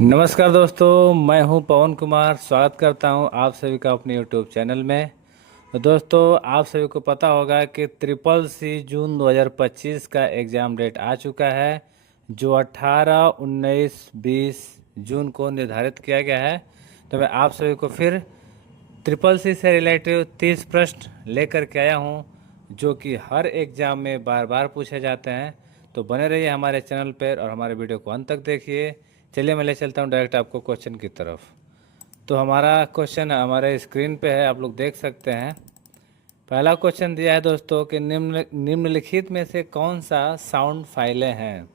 नमस्कार दोस्तों, मैं हूं पवन कुमार। स्वागत करता हूं आप सभी का अपने यूट्यूब चैनल में। तो दोस्तों, आप सभी को पता होगा कि ट्रिपल सी जून 2025 का एग्ज़ाम डेट आ चुका है, जो 18, 19, 20 जून को निर्धारित किया गया है। तो मैं आप सभी को फिर ट्रिपल सी से रिलेटेड 30 प्रश्न लेकर के आया हूं, जो कि हर एग्ज़ाम में बार बार पूछे जाते हैं। तो बने रहिए हमारे चैनल पर और हमारे वीडियो को अंत तक देखिए। चलिए मैं ले चलता हूँ डायरेक्ट आपको क्वेश्चन की तरफ। तो हमारा क्वेश्चन हमारे स्क्रीन पे है, आप लोग देख सकते हैं। पहला क्वेश्चन दिया है दोस्तों कि निम्नलिखित में से कौन सा साउंड फाइलें हैं।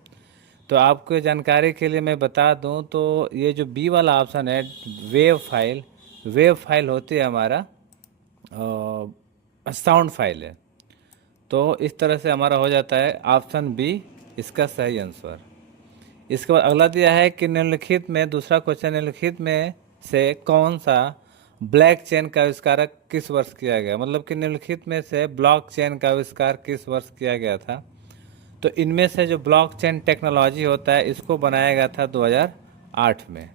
तो आपको जानकारी के लिए मैं बता दूं तो ये जो बी वाला ऑप्शन है, वेव फाइल होती है हमारा साउंड फाइल है। तो इस तरह से हमारा हो जाता है ऑप्शन बी इसका सही आंसर। इसके बाद अगला दिया है कि निम्नलिखित में, दूसरा क्वेश्चन, निम्नलिखित में से कौन सा ब्लैक चेन का आविष्कार किस वर्ष किया गया। मतलब कि निम्नलिखित में से ब्लॉक चेन का आविष्कार किस वर्ष किया गया था। तो इनमें से जो ब्लॉक चेन टेक्नोलॉजी होता है, इसको बनाया गया था 2008 में।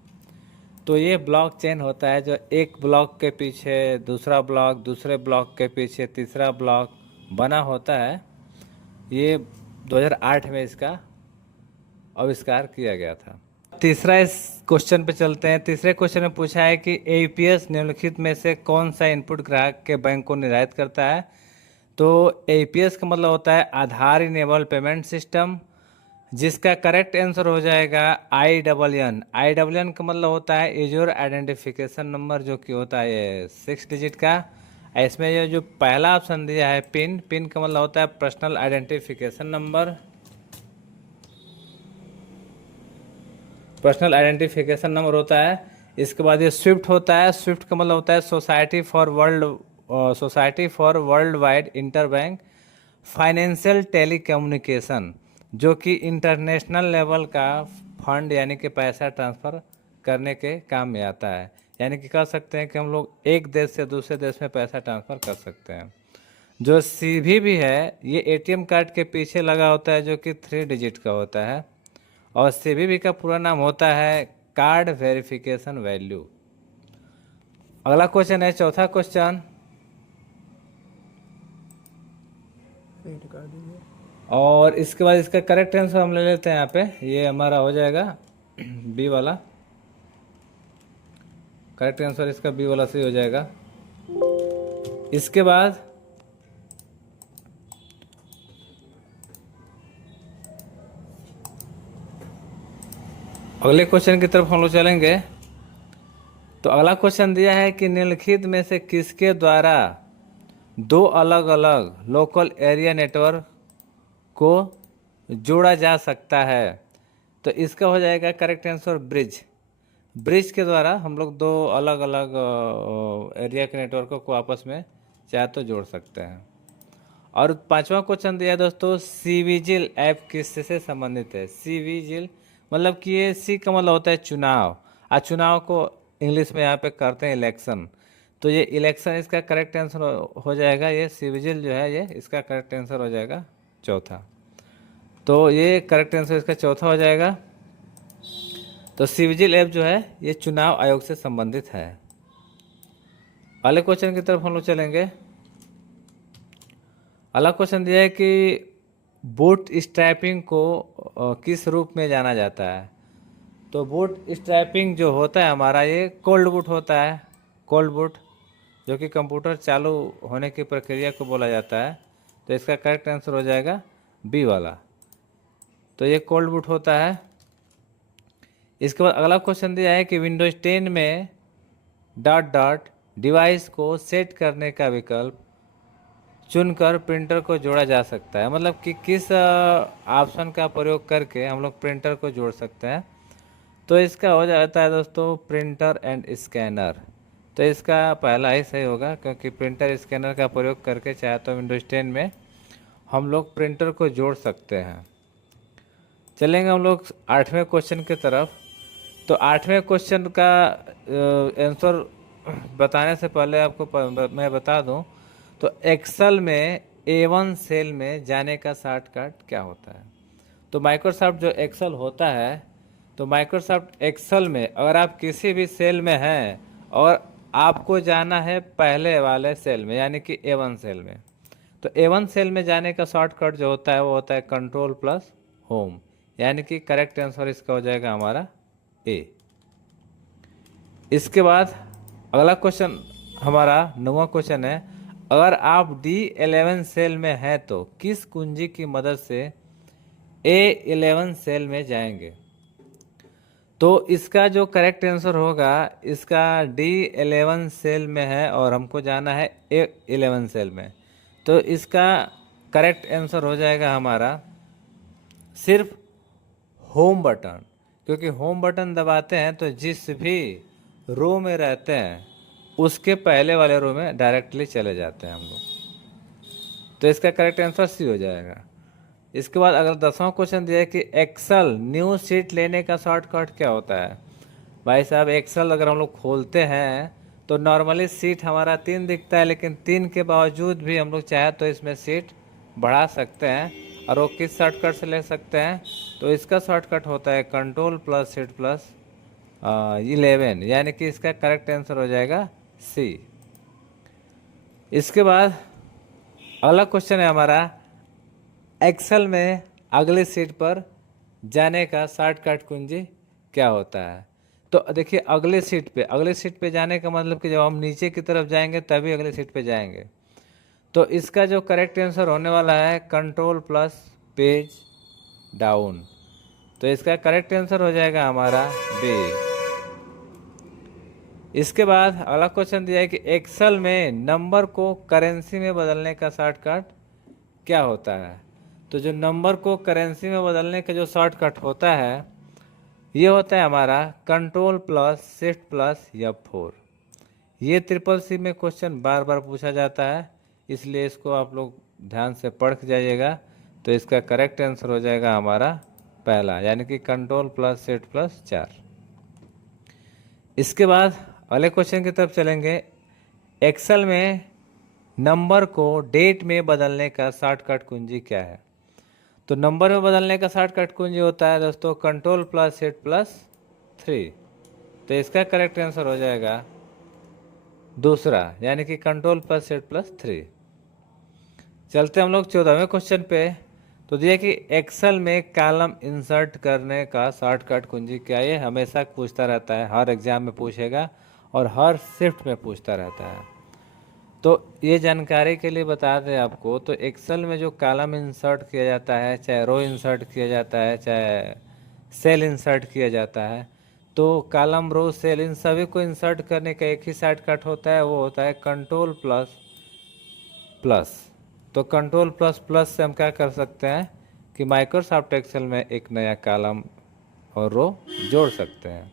तो ये ब्लॉक चेन होता है जो एक ब्लॉक के पीछे दूसरा ब्लॉक, दूसरे ब्लॉक के पीछे तीसरा ब्लॉक बना होता है। ये 2008 में इसका आविष्कार किया गया था। तीसरा इस क्वेश्चन पे चलते हैं। तीसरे क्वेश्चन में पूछा है कि एईपीएस निम्नलिखित में से कौन सा इनपुट ग्राहक के बैंक को निर्धारित करता है। तो एईपीएस का मतलब होता है आधार इनेबल पेमेंट सिस्टम, जिसका करेक्ट आंसर हो जाएगा INN। INN का मतलब होता है यूजर आइडेंटिफिकेशन नंबर, जो कि होता है 6 डिजिट का। इसमें ये जो पहला ऑप्शन दिया है पिन का मतलब होता है personal identification number. Personal identification number होता है। इसके बाद ये स्विफ्ट होता है। स्विफ्ट का मतलब होता है society for world wide inter bank financial telecommunication, जो कि इंटरनेशनल लेवल का फंड यानी कि पैसा ट्रांसफ़र करने के काम में आता है। यानी कि कह सकते हैं कि हम लोग एक देश से दूसरे देश में पैसा ट्रांसफ़र कर सकते हैं। जो सीवी भी है, ये एटीएम कार्ड के पीछे लगा होता है, जो कि 3 डिजिट का होता है। और सीवीवी का पूरा नाम होता है कार्ड वेरिफिकेशन वैल्यू। अगला क्वेश्चन है, चौथा क्वेश्चन, और इसके बाद इसका करेक्ट आंसर हम ले लेते हैं यहाँ पे। ये हमारा हो जाएगा बी वाला। करेक्ट आंसर इसका बी वाला सही हो जाएगा। इसके बाद अगले क्वेश्चन की तरफ हम लोग चलेंगे। तो अगला क्वेश्चन दिया है कि निम्नलिखित में से किसके द्वारा दो अलग अलग लोकल एरिया नेटवर्क को जोड़ा जा सकता है। तो इसका हो जाएगा करेक्ट आंसर ब्रिज के द्वारा हम लोग दो अलग अलग एरिया के नेटवर्कों को आपस में चाहे तो जोड़ सकते हैं। और पांचवा क्वेश्चन दिया है दोस्तों, सीविजिल ऐप किससे संबंधित है। सीविजिल मतलब कि ये सी का मतलब होता है चुनाव, और चुनाव को इंग्लिश में यहाँ पे करते हैं इलेक्शन। तो ये इलेक्शन इसका करेक्ट आंसर हो जाएगा। ये सीविजिल जो है, ये इसका करेक्ट आंसर हो जाएगा चौथा। तो ये करेक्ट आंसर इसका चौथा हो जाएगा। तो सीविजिल ऐप जो है ये चुनाव आयोग से संबंधित है। अगले क्वेश्चन की तरफ हम लोग चलेंगे। अगला क्वेश्चन दिया है कि बूट स्ट्रैपिंग को किस रूप में जाना जाता है। तो बूट स्ट्रैपिंग जो होता है हमारा, ये कोल्ड बूट होता है। कोल्ड बूट जो कि कंप्यूटर चालू होने की प्रक्रिया को बोला जाता है। तो इसका करेक्ट आंसर हो जाएगा बी वाला। तो ये कोल्ड बूट होता है। इसके बाद अगला क्वेश्चन दिया है कि विंडोज 10 में डॉट डॉट डिवाइस को सेट करने का विकल्प चुनकर प्रिंटर को जोड़ा जा सकता है। मतलब कि किस ऑप्शन का प्रयोग करके हम लोग प्रिंटर को जोड़ सकते हैं। तो इसका हो जाता है दोस्तों प्रिंटर एंड स्कैनर। तो इसका पहला ही सही होगा, क्योंकि प्रिंटर स्कैनर का प्रयोग करके चाहे तो विंडोज 10 में हम लोग प्रिंटर को जोड़ सकते हैं। चलेंगे हम लोग आठवें क्वेश्चन की तरफ। तो आठवें क्वेश्चन का आंसर बताने से पहले आपको मैं बता दूं, तो एक्सेल में A1 सेल में जाने का शॉर्टकट क्या होता है। तो माइक्रोसॉफ्ट जो एक्सेल होता है, तो माइक्रोसॉफ्ट एक्सेल में अगर आप किसी भी सेल में हैं और आपको जाना है पहले वाले सेल में यानी कि A1 सेल में, तो A1 सेल में जाने का शॉर्टकट जो होता है वो होता है कंट्रोल प्लस होम, यानी कि करेक्ट आंसर इसका हो जाएगा हमारा ए। इसके बाद अगला क्वेश्चन हमारा 9वां क्वेश्चन है, अगर आप D11 सेल में हैं तो किस कुंजी की मदद से A11 सेल में जाएंगे। तो इसका जो करेक्ट आंसर होगा, इसका D11 सेल में है और हमको जाना है A11 सेल में, तो इसका करेक्ट आंसर हो जाएगा हमारा सिर्फ होम बटन, क्योंकि होम बटन दबाते हैं तो जिस भी रो में रहते हैं उसके पहले वाले रो में डायरेक्टली चले जाते हैं हम लोग, तो इसका करेक्ट आंसर सी हो जाएगा। इसके बाद अगर 10वां क्वेश्चन दिया है कि एक्सेल न्यू शीट लेने का शॉर्टकट क्या होता है। भाई साहब, एक्सेल अगर हम लोग खोलते हैं तो नॉर्मली सीट हमारा 3 दिखता है, लेकिन 3 के बावजूद भी हम लोग चाहे तो इसमें सीट बढ़ा सकते हैं, और वो किस शॉर्टकट से ले सकते हैं, तो इसका शॉर्टकट होता है कंट्रोल प्लस सीट प्लस 11, यानी कि इसका करेक्ट आंसर हो जाएगा सी। इसके बाद अगला क्वेश्चन है हमारा, एक्सेल में अगले सीट पर जाने का शॉर्टकट कुंजी क्या होता है। तो देखिए, अगले सीट पे जाने का मतलब कि जब हम नीचे की तरफ जाएंगे तभी अगले सीट पे जाएंगे, तो इसका जो करेक्ट आंसर होने वाला है कंट्रोल प्लस पेज डाउन, तो इसका करेक्ट आंसर हो जाएगा हमारा बी। इसके बाद अगला क्वेश्चन दिया है कि एक्सेल में नंबर को करेंसी में बदलने का शॉर्टकट क्या होता है। तो जो नंबर को करेंसी में बदलने का जो शॉर्टकट होता है ये होता है हमारा control plus shift plus F4। ये CCC में क्वेश्चन बार बार पूछा जाता है, इसलिए इसको आप लोग ध्यान से पढ़ के जाइएगा। तो इसका करेक्ट आंसर हो जाएगा हमारा पहला, यानी कि कंट्रोल प्लस शिफ्ट प्लस 4। इसके बाद अगले क्वेश्चन की तरफ चलेंगे, एक्सेल में नंबर को डेट में बदलने का शॉर्टकट कुंजी क्या है। तो नंबर में बदलने का शॉर्टकट कुंजी होता है दोस्तों कंट्रोल प्लस शिफ्ट प्लस 3, तो इसका करेक्ट आंसर हो जाएगा दूसरा, यानी कि कंट्रोल प्लस शिफ्ट प्लस 3। चलते हम लोग 14वें क्वेश्चन पे। तो दिया कि एक्सेल में कॉलम इंसर्ट करने का शॉर्टकट कुंजी क्या है। ये हमेशा पूछता रहता है, हर एग्जाम में पूछेगा और हर शिफ्ट में पूछता रहता है। तो ये जानकारी के लिए बता दें आपको, तो एक्सेल में जो कॉलम इंसर्ट किया जाता है, चाहे रो इंसर्ट किया जाता है, चाहे सेल इंसर्ट किया जाता है, तो कॉलम रो सेल इन सभी को इंसर्ट करने का एक ही शॉर्टकट होता है, वो होता है कंट्रोल प्लस प्लस। तो कंट्रोल प्लस प्लस से हम क्या कर सकते हैं कि माइक्रोसॉफ्ट एक्सेल में एक नया कॉलम और रो जोड़ सकते हैं।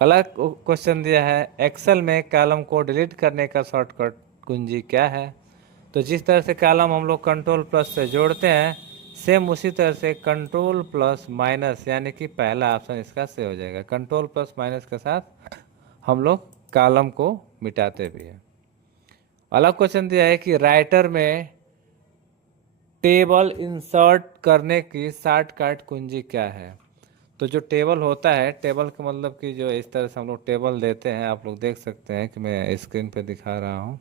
अगला क्वेश्चन दिया है, एक्सेल में कॉलम को डिलीट करने का शॉर्टकट कुंजी क्या है। तो जिस तरह से कॉलम हम लोग कंट्रोल प्लस से जोड़ते हैं, सेम उसी तरह से कंट्रोल प्लस माइनस, यानी कि पहला ऑप्शन इसका से हो जाएगा। कंट्रोल प्लस माइनस के साथ हम लोग कॉलम को मिटाते भी हैं। अगला क्वेश्चन दिया है कि राइटर में टेबल इंसर्ट करने की शॉर्टकट कुंजी क्या है। तो जो टेबल होता है, टेबल का मतलब कि जो इस तरह से हम लोग टेबल देते हैं, आप लोग देख सकते हैं कि मैं स्क्रीन पे दिखा रहा हूँ।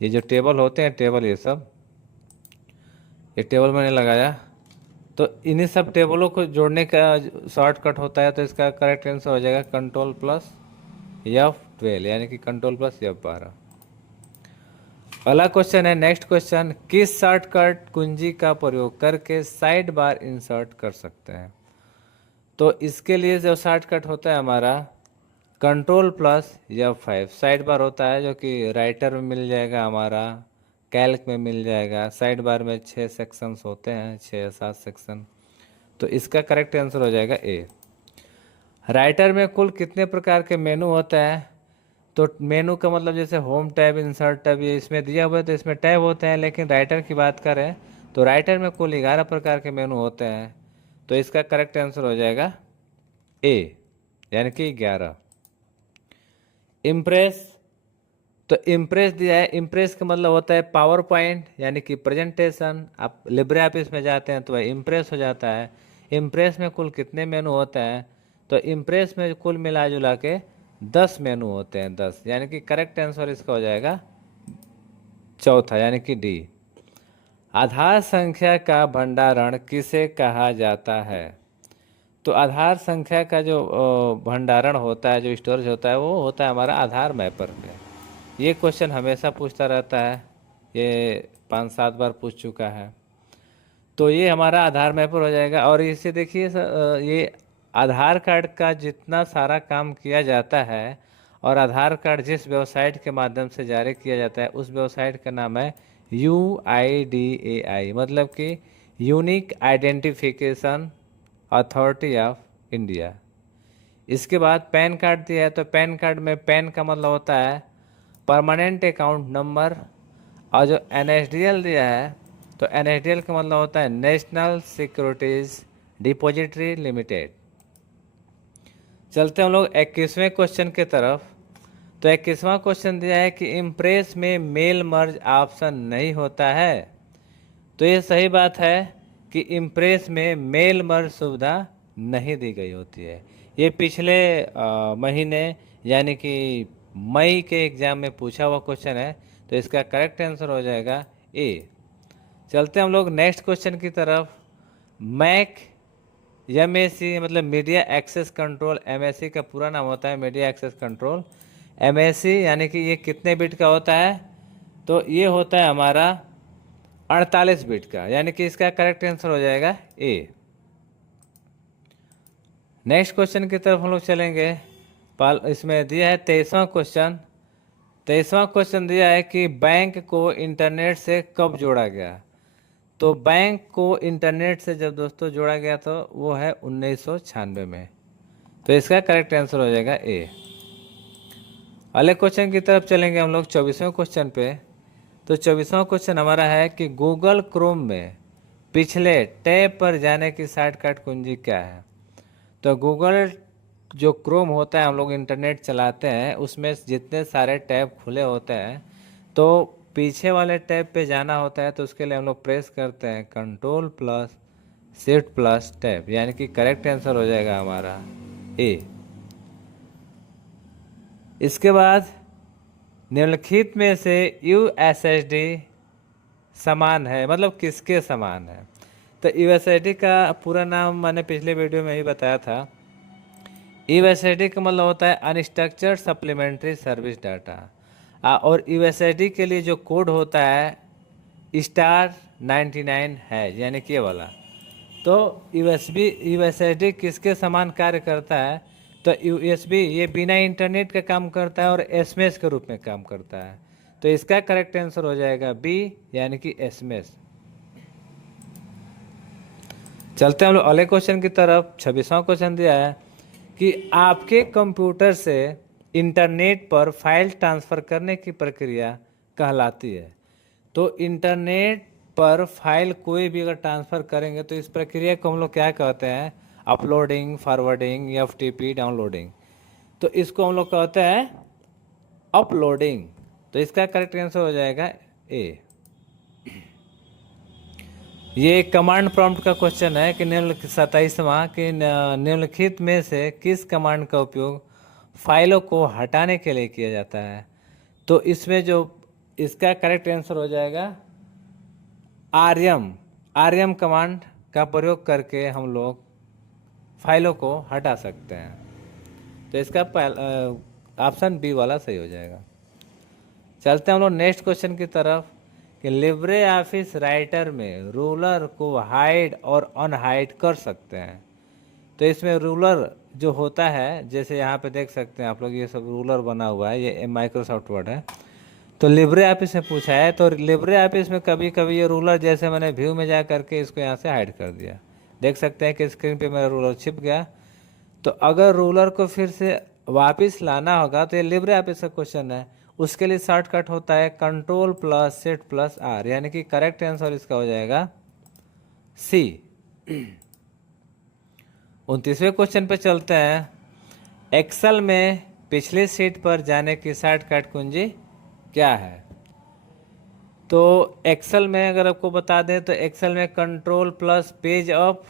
ये जो टेबल होते हैं, टेबल ये टेबल मैंने लगाया, तो इन्हीं सब टेबलों को जोड़ने का शॉर्टकट होता है, तो इसका करेक्ट आंसर हो जाएगा कंट्रोल प्लस F12, यानी कि कंट्रोल प्लस F12। अगला क्वेश्चन है, नेक्स्ट क्वेश्चन, किस शॉर्टकट कुंजी का प्रयोग करके साइड बार इंसर्ट कर सकते हैं। तो इसके लिए जो शॉर्टकट होता है हमारा control plus F5, side bar होता है, जो कि राइटर में मिल जाएगा, हमारा कैल्क में मिल जाएगा। साइड बार में 6 सेक्शंस होते हैं, 6-7 सेक्शन, तो इसका करेक्ट आंसर हो जाएगा ए। राइटर में कुल कितने प्रकार के मेनू होते हैं। तो मेनू का मतलब जैसे होम टैब, इंसर्ट टैब, ये इसमें दिया हुआ है तो इसमें टैब होते हैं, लेकिन राइटर की बात करें तो राइटर में कुल 11 प्रकार के मेनू होते हैं, तो इसका करेक्ट आंसर हो जाएगा ए, यानी कि 11। इम्प्रेस, तो इम्प्रेस दिया है, इम्प्रेस का मतलब होता है पावर पॉइंट, यानी कि प्रेजेंटेशन। आप लिब्रे ऑफिस में जाते हैं तो वह इम्प्रेस हो जाता है। इम्प्रेस में कुल कितने मेनू होते हैं, तो इम्प्रेस में कुल मिला जुला के 10 मेनू होते हैं, 10, यानी कि करेक्ट आंसर इसका हो जाएगा चौथा, यानी कि डी। आधार संख्या का भंडारण किसे कहा जाता है, तो आधार संख्या का जो भंडारण होता है, जो स्टोरेज होता है, वो होता है हमारा आधार मैपर पे। ये क्वेश्चन हमेशा पूछता रहता है, ये 5-7 बार पूछ चुका है। तो ये हमारा आधार मैपर हो जाएगा। और इसे देखिए ये आधार कार्ड का जितना सारा काम किया जाता है, और आधार कार्ड जिस वेबसाइट के माध्यम से जारी किया जाता है, उस वेबसाइट का नाम है UIDAI, मतलब कि unique identification authority of India. इसके बाद पैन कार्ड दिया है, तो पैन कार्ड में पैन का मतलब होता है परमानेंट अकाउंट नंबर। और जो NSDL दिया है, तो NSDL का मतलब होता है नेशनल सिक्योरिटीज डिपॉजिटरी लिमिटेड। चलते हम लोग 21वें क्वेश्चन की तरफ। तो 21वां क्वेश्चन दिया है कि इम्प्रेस में मेल मर्ज ऑप्शन नहीं होता है। तो ये सही बात है कि इम्प्रेस में मेल मर्ज सुविधा नहीं दी गई होती है। ये पिछले महीने यानी कि मई के एग्जाम में पूछा हुआ क्वेश्चन है, तो इसका करेक्ट आंसर हो जाएगा ए। चलते हम लोग नेक्स्ट क्वेश्चन की तरफ। मैक MAC मतलब मीडिया एक्सेस कंट्रोल, MAC का पूरा नाम होता है मीडिया एक्सेस कंट्रोल। MAC यानी कि ये कितने बिट का होता है, तो ये होता है हमारा 48 बिट का, यानी कि इसका करेक्ट आंसर हो जाएगा ए। नेक्स्ट क्वेश्चन की तरफ हम लोग चलेंगे। इसमें दिया है 23वां क्वेश्चन। 23वां क्वेश्चन दिया है कि बैंक को इंटरनेट से कब जोड़ा गया। तो बैंक को इंटरनेट से जब दोस्तों जोड़ा गया तो वो है 1996 में। तो इसका करेक्ट आंसर हो जाएगा ए। अगले क्वेश्चन की तरफ चलेंगे हम लोग 24वें क्वेश्चन पे। तो 24वां क्वेश्चन हमारा है कि गूगल क्रोम में पिछले टैब पर जाने की शॉर्टकट कुंजी क्या है। तो गूगल जो क्रोम होता है, हम लोग इंटरनेट चलाते हैं, उसमें जितने सारे टैब खुले होते हैं, तो पीछे वाले टैब पे जाना होता है, तो उसके लिए हम लोग प्रेस करते हैं Ctrl+Shift+Tab, यानी कि करेक्ट आंसर हो जाएगा हमारा ए। इसके बाद निम्नलिखित में से USSD समान है, मतलब किसके समान है। तो USSD का पूरा नाम मैंने पिछले वीडियो में ही बताया था। USSD का मतलब होता है अनस्ट्रक्चर्ड सप्लीमेंट्री सर्विस डाटा। और USSD के लिए जो कोड होता है *99 है, यानी कि ये वाला। तो USSD किसके समान कार्य करता है, तो USB ये बिना इंटरनेट का काम करता है और SMS के रूप में काम करता है। तो इसका करेक्ट आंसर हो जाएगा बी, यानी कि SMS। चलते हैं हम लोग अगले क्वेश्चन की तरफ। 26वां क्वेश्चन दिया है कि आपके कंप्यूटर से इंटरनेट पर फाइल ट्रांसफ़र करने की प्रक्रिया कहलाती है। तो इंटरनेट पर फाइल कोई भी अगर ट्रांसफ़र करेंगे तो इस प्रक्रिया को हम लोग क्या कहते हैं, अपलोडिंग, फॉरवर्डिंग, FTP, डाउनलोडिंग। तो इसको हम लोग कहते हैं अपलोडिंग। तो इसका करेक्ट आंसर हो जाएगा ए। ये कमांड प्रॉम्प्ट का क्वेश्चन है कि 27वां कि निम्नलिखित में से किस कमांड का उपयोग फाइलों को हटाने के लिए किया जाता है। तो इसमें जो इसका करेक्ट आंसर हो जाएगा आरएम कमांड का प्रयोग करके हम लोग फाइलों को हटा सकते हैं। तो इसका ऑप्शन बी वाला सही हो जाएगा। चलते हैं हम लोग नेक्स्ट क्वेश्चन की तरफ कि लिब्रे ऑफिस राइटर में रूलर को हाइड और अनहाइड कर सकते हैं। तो इसमें रूलर जो होता है, जैसे यहाँ पे देख सकते हैं आप लोग, ये सब रूलर बना हुआ है, ये माइक्रोसॉफ्ट वर्ड है। तो लिब्रे ऑफिस में पूछा है, तो लिब्रे ऑफिस में कभी कभी ये रूलर, जैसे मैंने व्यू में जा करके इसको यहाँ से हाइड कर दिया, देख सकते हैं कि स्क्रीन पे मेरा रूलर छिप गया। तो अगर रूलर को फिर से वापस लाना होगा तो ये लिब्रे ऑफिस का क्वेश्चन है, उसके लिए शॉर्टकट होता है Ctrl+Shift+R, यानी कि करेक्ट आंसर इसका हो जाएगा सी। 29वें क्वेश्चन पे चलते हैं। एक्सेल में पिछली शीट पर जाने की शॉर्टकट कुंजी क्या है। तो एक्सेल में अगर आपको बता दें तो एक्सेल में Ctrl+ पेज अप,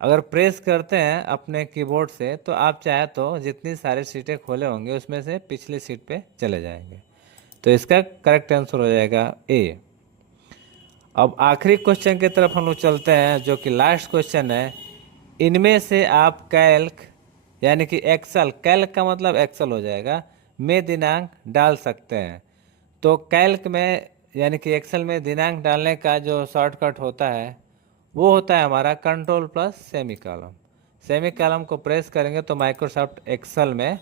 अगर प्रेस करते हैं अपने कीबोर्ड से तो आप चाहे तो जितनी सारी सीटें खोले होंगे उसमें से पिछली सीट पे चले जाएंगे। तो इसका करेक्ट आंसर हो जाएगा ए। अब आखिरी क्वेश्चन की तरफ हम लोग चलते हैं जो कि लास्ट क्वेश्चन है। इनमें से आप कैल्क यानी कि एक्सेल, कैल्क का मतलब एक्सेल हो जाएगा, में दिनांक डाल सकते हैं। तो कैल्क में यानी कि एक्सेल में दिनांक डालने का जो शॉर्टकट होता है वो होता है हमारा control plus semi column. Semi column को प्रेस करेंगे तो माइक्रोसॉफ्ट एक्सेल में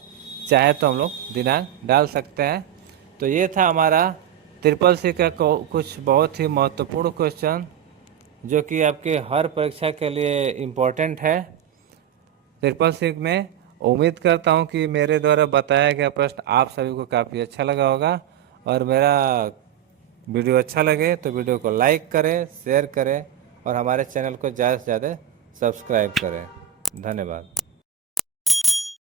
चाहे तो हम लोग दिनांक डाल सकते हैं। तो ये था हमारा ट्रिपल सी का कुछ बहुत ही महत्वपूर्ण क्वेश्चन जो कि आपके हर परीक्षा के लिए इम्पोर्टेंट है ट्रिपल सी में। उम्मीद करता हूँ कि मेरे द्वारा बताया गया प्रश्न आप सभी को काफ़ी अच्छा लगा होगा, और मेरा वीडियो अच्छा लगे तो वीडियो को लाइक करें, शेयर करें और हमारे चैनल को ज़्यादा से ज़्यादा सब्सक्राइब करें। धन्यवाद।